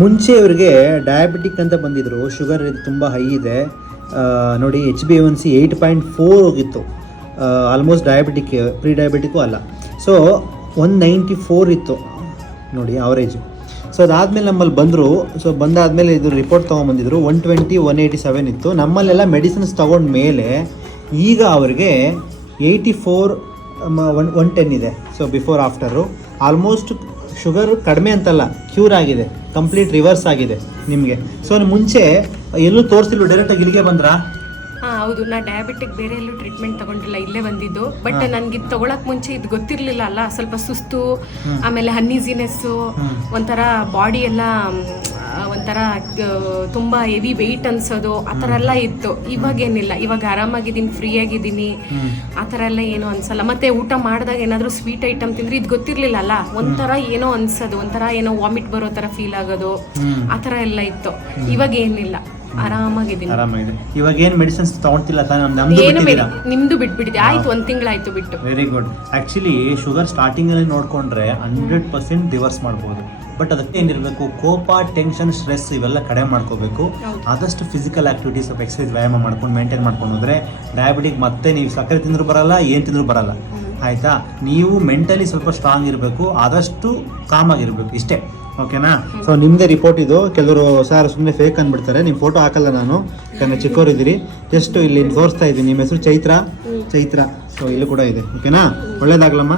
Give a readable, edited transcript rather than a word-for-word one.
ಮುಂಚೆ ಇವರಿಗೆ ಡಯಾಬಿಟಿಕ್ ಅಂತ ಬಂದಿದ್ರು, ಶುಗರ್ ತುಂಬ ಹೈ ಇದೆ ನೋಡಿ. HbA1c 8.4 ಹೋಗಿತ್ತು, ಆಲ್ಮೋಸ್ಟ್ ಡಯಾಬಿಟಿಕ್, ಪ್ರೀ ಡಯಾಬಿಟಿಕ್ಕು ಅಲ್ಲ. ಸೊ 194 ಇತ್ತು ನೋಡಿ ಅವರೇಜು. ಸೊ ಅದಾದಮೇಲೆ ನಮ್ಮಲ್ಲಿ ಬಂದರು. ಸೊ ಬಂದಾದಮೇಲೆ ಇದು ರಿಪೋರ್ಟ್ ತೊಗೊಂಬಂದಿದ್ರು, 120 187 ಇತ್ತು. ನಮ್ಮಲ್ಲೆಲ್ಲ ಮೆಡಿಸಿನ್ಸ್ ತೊಗೊಂಡ್ಮೇಲೆ ಈಗ ಅವ್ರಿಗೆ 84 110 ಇದೆ. So before after almost sugar ಕಡಿಮೆ ಅಂತಲ್ಲ, ಕ್ಯೂರ್ ಆಗಿದೆ, ಕಂಪ್ಲೀಟ್ ರಿವರ್ಸ್ ಆಗಿದೆ ನಿಮಗೆ. ಸೊ ಮುಂಚೆ ಎಲ್ಲೂ ತೋರಿಸಿಲ್ಲ, ಡೈರೆಕ್ಟಾಗಿ ಇಲ್ಲಿಗೆ ಬಂದ್ರಾ? ಹೌದು, ನಾ ಡಯಾಬಿಟಿಕ್ ಬೇರೆ ಎಲ್ಲೂ ಟ್ರೀಟ್ಮೆಂಟ್ ತಗೊಂಡಿಲ್ಲ, ಇಲ್ಲೇ ಬಂದಿದ್ದು. ಬಟ್ ನನಗೆ ಇದು ತಗೊಳಕ್ ಮುಂಚೆ ಇದು ಗೊತ್ತಿರಲಿಲ್ಲ ಅಲ್ಲ, ಸ್ವಲ್ಪ ಸುಸ್ತು, ಆಮೇಲೆ ಅನ್ಈಸಿನೆಸ್ಸು, ಒಂಥರ ಬಾಡಿ ಎಲ್ಲ ಒಂಥರ ತುಂಬ ಹೆವಿ ವೆಯ್ಟ್ ಅನ್ಸೋದು, ಆ ಥರ ಎಲ್ಲ ಇತ್ತು. ಇವಾಗೇನಿಲ್ಲ, ಇವಾಗ ಆರಾಮಾಗಿದ್ದೀನಿ, ಫ್ರೀ ಆಗಿದ್ದೀನಿ, ಆ ಥರ ಎಲ್ಲ ಏನೂ ಅನ್ಸಲ್ಲ. ಮತ್ತೆ ಊಟ ಮಾಡಿದಾಗ ಏನಾದರೂ ಸ್ವೀಟ್ ಐಟಮ್ ತಿಂದ್ರೆ ಇದು ಗೊತ್ತಿರಲಿಲ್ಲ ಅಲ್ಲ, ಒಂಥರ ಏನೋ ಅನ್ಸೋದು, ಒಂಥರ ಏನೋ ವಾಮಿಟ್ ಬರೋ ಥರ ಫೀಲ್ ಆಗೋದು, ಆ ಥರ ಎಲ್ಲ ಇತ್ತು. ಇವಾಗ ಏನಿಲ್ಲ, ಆರಾಮಾಗಿದೆ. ಇವಾಗ ಏನು ಮೆಡಿಸಿನ್ಸ್ ತಗೊಳ್ತಿಲ್ಲ ತಾನೆ? ನಿಮ್ದು ಬಿಟ್ಬಿಟ್ಟಿದೆ, ಆಯ್ತು, 1 ತಿಂಗಳಾಯ್ತು ಬಿಟ್ಟು. Very good. ಆ್ಯಕ್ಚುಲಿ ಶುಗರ್ ಸ್ಟಾರ್ಟಿಂಗಲ್ಲಿ ನೋಡಿಕೊಂಡ್ರೆ 100% ರಿವರ್ಸ್ ಮಾಡ್ಬೋದು. ಬಟ್ ಅದಕ್ಕೆ ಏನಿರಬೇಕು, ಕೋಪ, ಟೆನ್ಷನ್, ಸ್ಟ್ರೆಸ್ ಇವೆಲ್ಲ ಕಡಿಮೆ ಮಾಡ್ಕೋಬೇಕು. ಆದಷ್ಟು ಫಿಸಿಕಲ್ ಆಕ್ಟಿವಿಟೀಸ್, ಎಕ್ಸಸೈಸ್, ವ್ಯಾಯಾಮ ಮಾಡ್ಕೊಂಡು ಮೇಂಟೈನ್ ಮಾಡ್ಕೊಂಡು ಹೋದರೆ ಡಯಾಬಿಟಿಕ್ ಮತ್ತೆ ನೀವು ಸಕ್ಕರೆ ತಿಂದರೂ ಬರಲ್ಲ, ಏನು ತಿಂದರೂ ಬರಲ್ಲ. ಆಯಿತಾ? ನೀವು ಮೆಂಟಲಿ ಸ್ವಲ್ಪ ಸ್ಟ್ರಾಂಗ್ ಇರಬೇಕು, ಆದಷ್ಟು ಕಾಮಾಗಿರಬೇಕು, ಇಷ್ಟೇ. ಓಕೆನಾ? ಸೊ ನಿಮ್ಮದೇ ರಿಪೋರ್ಟ್ ಇದು. ಕೆಲವರು ಸರ್ ಸುಮ್ಮನೆ ಫೇಕ್ ಅಂದ್ಬಿಡ್ತಾರೆ, ನಿಮ್ಮ ಫೋಟೋ ಹಾಕಲ್ಲ ನಾನು, ಯಾಕಂದರೆ ಚಿಕ್ಕವರಿದ್ದೀರಿ. ಜಸ್ಟ್ ಇಲ್ಲಿ ತೋರಿಸ್ತಾ ಇದ್ದೀನಿ. ನಿಮ್ಮ ಹೆಸರು ಚೈತ್ರ. ಸೊ ಇಲ್ಲೂ ಕೂಡ ಇದೆ. ಓಕೆನಾ? ಒಳ್ಳೇದಾಗ್ಲಮ್ಮ.